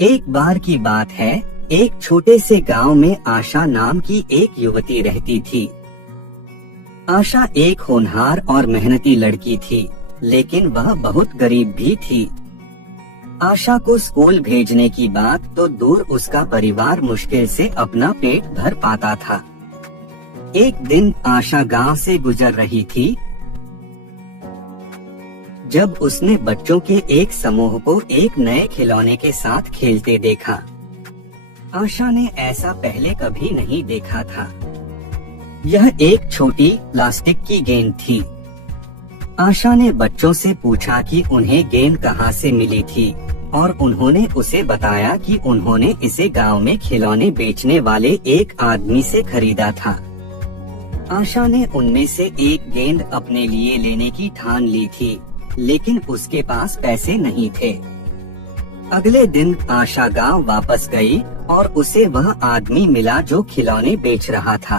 एक बार की बात है, एक छोटे से गांव में आशा नाम की एक युवती रहती थी। आशा एक होनहार और मेहनती लड़की थी, लेकिन वह बहुत गरीब भी थी। आशा को स्कूल भेजने की बात तो दूर, उसका परिवार मुश्किल से अपना पेट भर पाता था। एक दिन आशा गांव से गुजर रही थी जब उसने बच्चों के एक समूह को एक नए खिलौने के साथ खेलते देखा। आशा ने ऐसा पहले कभी नहीं देखा था। यह एक छोटी प्लास्टिक की गेंद थी। आशा ने बच्चों से पूछा कि उन्हें गेंद कहां से मिली थी और उन्होंने उसे बताया कि उन्होंने इसे गांव में खिलौने बेचने वाले एक आदमी से खरीदा था। आशा ने उनमें से एक गेंद अपने लिए लेने की ठान ली थी, लेकिन उसके पास पैसे नहीं थे। अगले दिन आशा गांव वापस गई और उसे वह आदमी मिला जो खिलौने बेच रहा था।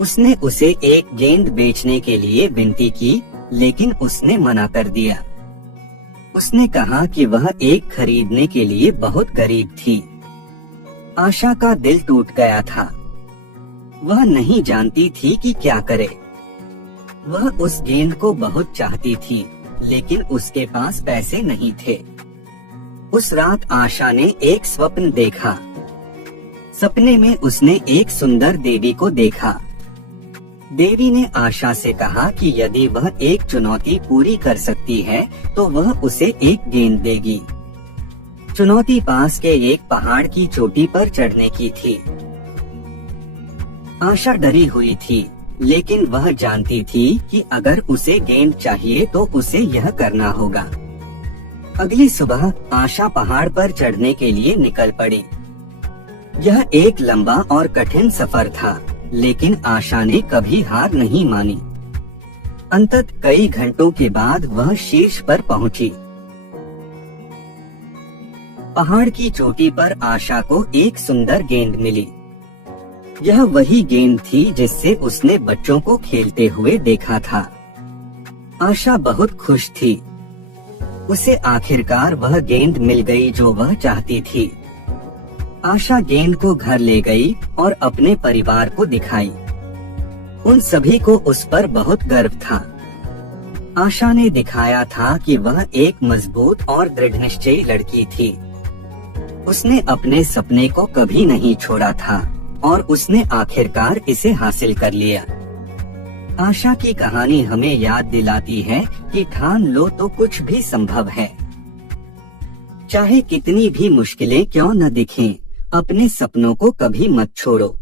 उसने उसे एक गेंद बेचने के लिए विनती की, लेकिन उसने मना कर दिया। उसने कहा कि वह एक खरीदने के लिए बहुत गरीब थी। आशा का दिल टूट गया था। वह नहीं जानती थी कि क्या करे। वह उस गेंद को बहुत चाहती थी, लेकिन उसके पास पैसे नहीं थे। उस रात आशा ने एक स्वप्न देखा। सपने में उसने एक सुंदर देवी को देखा। देवी ने आशा से कहा कि यदि वह एक चुनौती पूरी कर सकती है तो वह उसे एक गेंद देगी। चुनौती पास के एक पहाड़ की चोटी पर चढ़ने की थी। आशा डरी हुई थी, लेकिन वह जानती थी कि अगर उसे गेंद चाहिए तो उसे यह करना होगा। अगली सुबह आशा पहाड़ पर चढ़ने के लिए निकल पड़ी। यह एक लंबा और कठिन सफर था, लेकिन आशा ने कभी हार नहीं मानी। अंततः कई घंटों के बाद वह शीर्ष पर पहुंची। पहाड़ की चोटी पर आशा को एक सुंदर गेंद मिली। यह वही गेंद थी जिससे उसने बच्चों को खेलते हुए देखा था। आशा बहुत खुश थी। उसे आखिरकार वह गेंद मिल गई जो वह चाहती थी। आशा गेंद को घर ले गई और अपने परिवार को दिखाई। उन सभी को उस पर बहुत गर्व था। आशा ने दिखाया था कि वह एक मजबूत और दृढ़निश्चयी लड़की थी। उसने अपने सपने को कभी नहीं छोड़ा था और उसने आखिरकार इसे हासिल कर लिया। आशा की कहानी हमें याद दिलाती है कि ठान लो तो कुछ भी संभव है। चाहे कितनी भी मुश्किलें क्यों न दिखें, अपने सपनों को कभी मत छोड़ो।